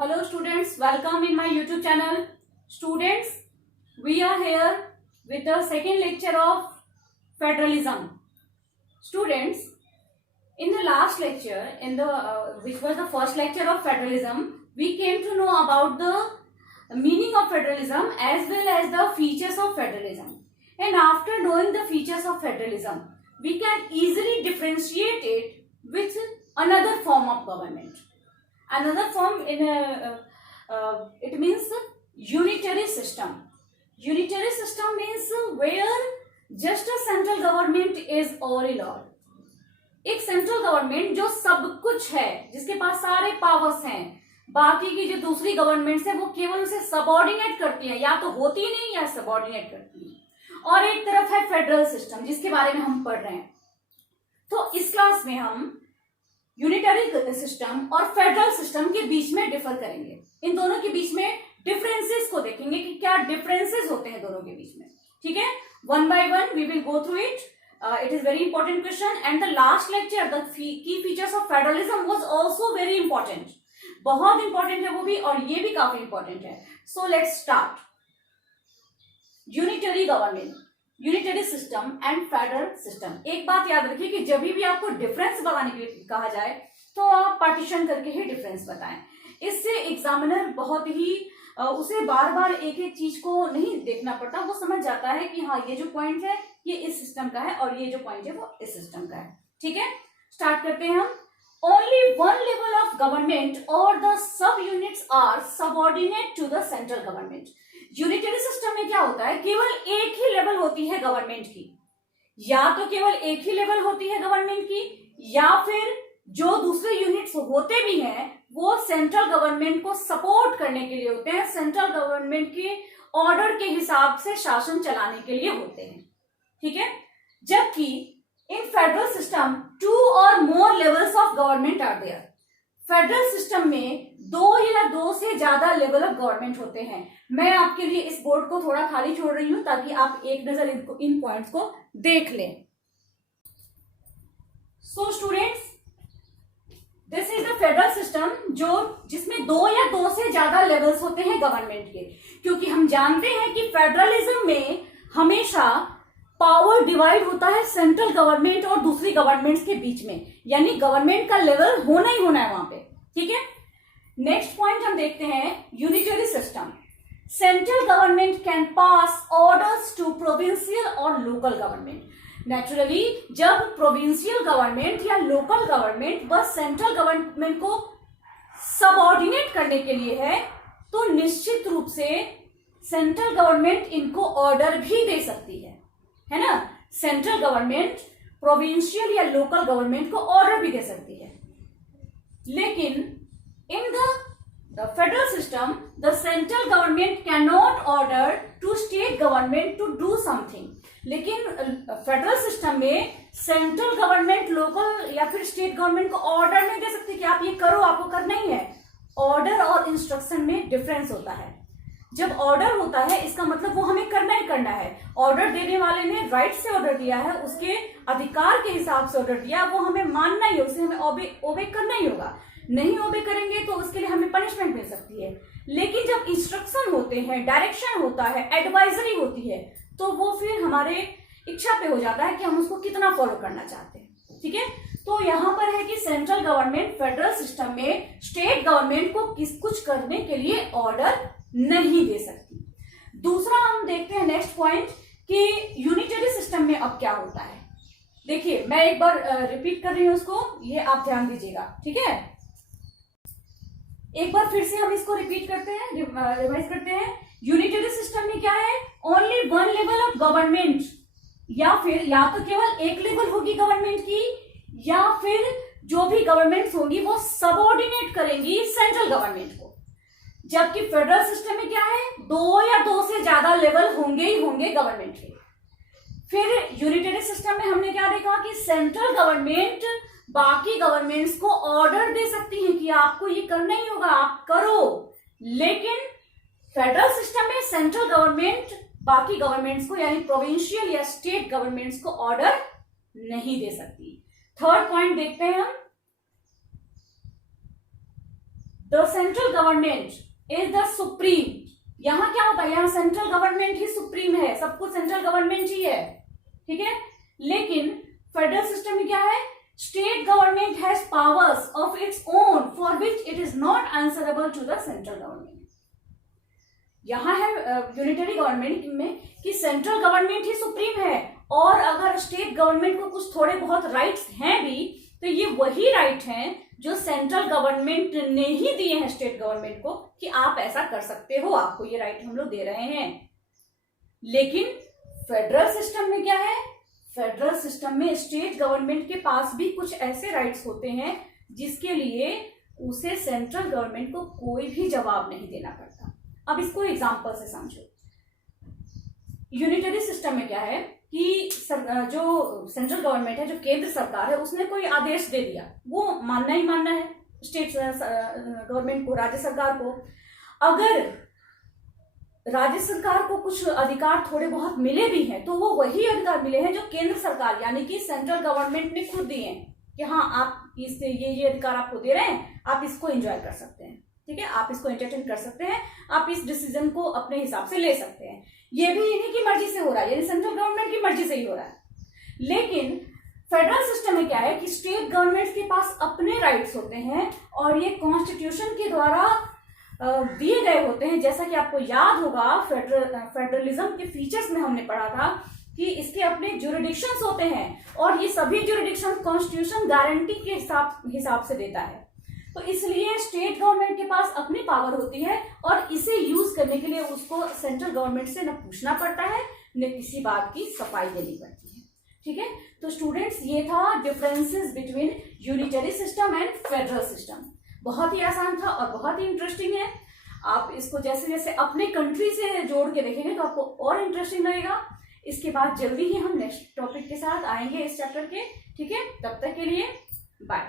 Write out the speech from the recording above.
Hello students, welcome in my YouTube channel. Students, we are here with the second lecture of federalism. Students, in the last lecture, which was the first lecture of federalism, we came to know about the meaning of federalism as well as the features of federalism. And after knowing the features of federalism, we can easily differentiate it with another form of government. Another form it means unitary system. Unitary system means where just a central government is all in all. एक central government जो सब कुछ है, जिसके पास सारे powers हैं, बाकी की जो दूसरी गवर्नमेंट्स है वो केवल उसे सबऑर्डिनेट करती है, या तो होती नहीं या सबऑर्डिनेट करती है। और एक तरफ है फेडरल सिस्टम जिसके बारे में हम पढ़ रहे हैं। तो इस क्लास में हम यूनिटरी सिस्टम और फेडरल सिस्टम के बीच में डिफर करेंगे। इन दोनों के बीच में डिफरेंसेस को देखेंगे कि क्या डिफरेंसेस होते हैं दोनों के बीच में। ठीक है, one by one we will go through it. It is very important question and the last lecture the key features of federalism was also very important. बहुत important है वो भी, और ये भी काफी important है. So let's start. Unitary government, unitary system and federal system. एक बात याद रखिए कि जब भी आपको डिफरेंस बताने के लिए कहा जाए तो आप पार्टीशन करके ही डिफरेंस बताएं. इससे एग्जामिनर बहुत ही उसे बार बार एक एक चीज को नहीं देखना पड़ता, वो समझ जाता है कि हाँ ये जो पॉइंट है ये इस सिस्टम का है और ये जो पॉइंट है वो इस सिस्टम का है. ठीक है, स्टार्ट करते हैं हम. Only one level of government और the sub units are subordinate to the central government. Unitary system में क्या होता है, केवल एक ही लेवल होती है गवर्नमेंट की, या तो केवल एक ही लेवल होती है गवर्नमेंट की, या फिर जो दूसरे यूनिट्स होते भी हैं वो सेंट्रल गवर्नमेंट को सपोर्ट करने के लिए होते हैं, सेंट्रल गवर्नमेंट के ऑर्डर के हिसाब से शासन चलाने के लिए होते हैं. ठीक है, जबकि इन फेडरल सिस्टम 2 और more levels of government are there. Federal system में 2 या 2 से ज्यादा लेवल ऑफ गवर्नमेंट होते हैं. मैं आपके लिए इस बोर्ड को थोड़ा खाली छोड़ रही हूं ताकि आप एक नजर इन पॉइंट्स को देख लें. So students, this is the federal system जिसमें 2 या 2 से ज्यादा लेवल्स होते हैं गवर्नमेंट के, क्योंकि हम जानते हैं कि फेडरलिज्म में हमेशा पावर डिवाइड होता है सेंट्रल गवर्नमेंट और दूसरी गवर्नमेंट्स के बीच में, यानी गवर्नमेंट का लेवल होना ही होना है वहां पे. ठीक है, नेक्स्ट पॉइंट हम देखते हैं unitary system. Central government can pass orders to provincial और लोकल गवर्नमेंट. नेचुरली जब प्रोविंशियल गवर्नमेंट या लोकल गवर्नमेंट बस सेंट्रल गवर्नमेंट को सबऑर्डिनेट करने के लिए है तो निश्चित रूप से सेंट्रल गवर्नमेंट इनको ऑर्डर भी दे सकती है ना. सेंट्रल गवर्नमेंट प्रोविंशियल या लोकल गवर्नमेंट को ऑर्डर भी दे सकती है, लेकिन in the federal system the central government can not order to state government to do something. लेकिन फेडरल सिस्टम में सेंट्रल गवर्नमेंट लोकल या फिर स्टेट गवर्नमेंट को ऑर्डर नहीं दे सकती कि आप ये करो, आपको करना ही है. ऑर्डर और इंस्ट्रक्शन में डिफरेंस होता है. जब ऑर्डर होता है इसका मतलब वो हमें करना ही करना है. ऑर्डर देने वाले ने राइट से ऑर्डर दिया है, उसके अधिकार के हिसाब से ऑर्डर दिया, वो हमें मानना ही है, उसे हमें ओबे करना ही होगा. नहीं ओबे करेंगे तो उसके लिए हमें पनिशमेंट मिल सकती है. लेकिन जब इंस्ट्रक्शन होते हैं, डायरेक्शन होता है, एडवाइजरी होती है, तो वो फिर हमारे इच्छा पे हो जाता है कि हम उसको कितना फॉलो करना चाहते हैं. ठीक है, तो यहां पर है कि सेंट्रल गवर्नमेंट फेडरल सिस्टम में स्टेट गवर्नमेंट को कुछ करने के लिए ऑर्डर नहीं दे सकती. दूसरा हम देखते हैं नेक्स्ट पॉइंट कि यूनिटरी सिस्टम में अब क्या होता है. देखिए मैं एक बार रिपीट कर रही हूं उसको, ये आप ध्यान दीजिएगा. ठीक है, एक बार फिर से हम इसको रिपीट करते हैं, रिवाइज करते हैं. यूनिटरी सिस्टम में क्या है, only one level of government, या फिर या तो केवल एक लेवल होगी गवर्नमेंट की, या फिर जो भी गवर्नमेंट होगी वो सबऑर्डिनेट करेंगी सेंट्रल गवर्नमेंट को. जबकि फेडरल सिस्टम में क्या है, 2 या 2 से ज्यादा लेवल होंगे ही होंगे गवर्नमेंट के. फिर यूनिटरी सिस्टम में हमने क्या देखा कि सेंट्रल गवर्नमेंट बाकी गवर्नमेंट्स को ऑर्डर दे सकती है कि आपको ये करना ही होगा, आप करो. लेकिन फेडरल सिस्टम में सेंट्रल गवर्नमेंट बाकी गवर्नमेंट्स को यानी प्रोविंशियल या स्टेट गवर्नमेंट्स को ऑर्डर नहीं दे सकती. थर्ड पॉइंट देखते हैं हम. The central government is the supreme. यहां क्या होता है, यहां सेंट्रल गवर्नमेंट ही सुप्रीम है, सब कुछ सेंट्रल गवर्नमेंट ही है, ठीक है। लेकिन फेडरल सिस्टम में क्या है, state government has powers of its own for which it is not answerable to the central government. यहां है यूनिटरी गवर्नमेंट में कि सेंट्रल गवर्नमेंट ही सुप्रीम है, और अगर स्टेट गवर्नमेंट को कुछ थोड़े बहुत राइट्स हैं भी, तो ये वही राइट हैं जो सेंट्रल गवर्नमेंट ने ही दिए हैं स्टेट गवर्नमेंट को कि आप ऐसा कर सकते हो, आपको ये राइट हम लोग दे रहे हैं। लेकिन फेडरल सिस्टम में क्या है, फेडरल सिस्टम में स्टेट गवर्नमेंट के पास भी कुछ ऐसे राइट्स होते हैं जिसके लिए उसे सेंट्रल गवर्नमेंट को कोई भी जवाब नहीं देना पड़ता। अब इसको एग्जांपल से समझो। यूनिटरी सिस्टम में क्या है कि जो सेंट्रल गवर्नमेंट है, जो केंद्र सरकार है, उसने कोई आदेश दे दिया, वो मानना ही मानना है स्टेट गवर्नमेंट को, राज्य सरकार को। अगर राज्य सरकार को कुछ अधिकार थोड़े बहुत मिले भी हैं, तो वो वही अधिकार मिले हैं जो केंद्र सरकार यानी कि सेंट्रल गवर्नमेंट ने खुद दिए हैं कि हाँ आप इससे ये अधिकार आपको दे रहे हैं, आप इसको एंजॉय कर सकते हैं, ठीक है, आप इसको एंटरटेन कर सकते हैं, आप इस डिसीजन को अपने हिसाब से ले सकते हैं। ये भी इन्हीं की मर्जी से हो रहा है, यानी सेंट्रल गवर्नमेंट की मर्जी से ही हो रहा है। लेकिन फेडरल सिस्टम में क्या है कि स्टेट गवर्नमेंट के पास अपने राइट्स होते हैं और ये कॉन्स्टिट्यूशन के द्वारा दिए गए होते हैं। जैसा कि आपको याद होगा, फेडरलिज्म के फीचर्स में हमने पढ़ा था कि इसके अपने ज्यूरिडिक्शंस होते हैं, और ये सभी ज्यूरिडिक्शन कॉन्स्टिट्यूशन गारंटी के हिसाब से देता है। तो इसलिए स्टेट गवर्नमेंट के पास अपनी पावर होती है, और इसे यूज करने के लिए उसको सेंट्रल गवर्नमेंट से न पूछना पड़ता है, न किसी बात की सफाई देनी पड़ती है, ठीक है। तो स्टूडेंट्स, ये था differences between unitary system and federal system. बहुत ही आसान था और बहुत ही इंटरेस्टिंग है। आप इसको जैसे जैसे अपने कंट्री से जोड़ के देखेंगे तो आपको और इंटरेस्टिंग लगेगा। इसके बाद जल्दी ही हम नेक्स्ट टॉपिक के साथ आएंगे इस चैप्टर के, ठीक है। तब तक के लिए बाय।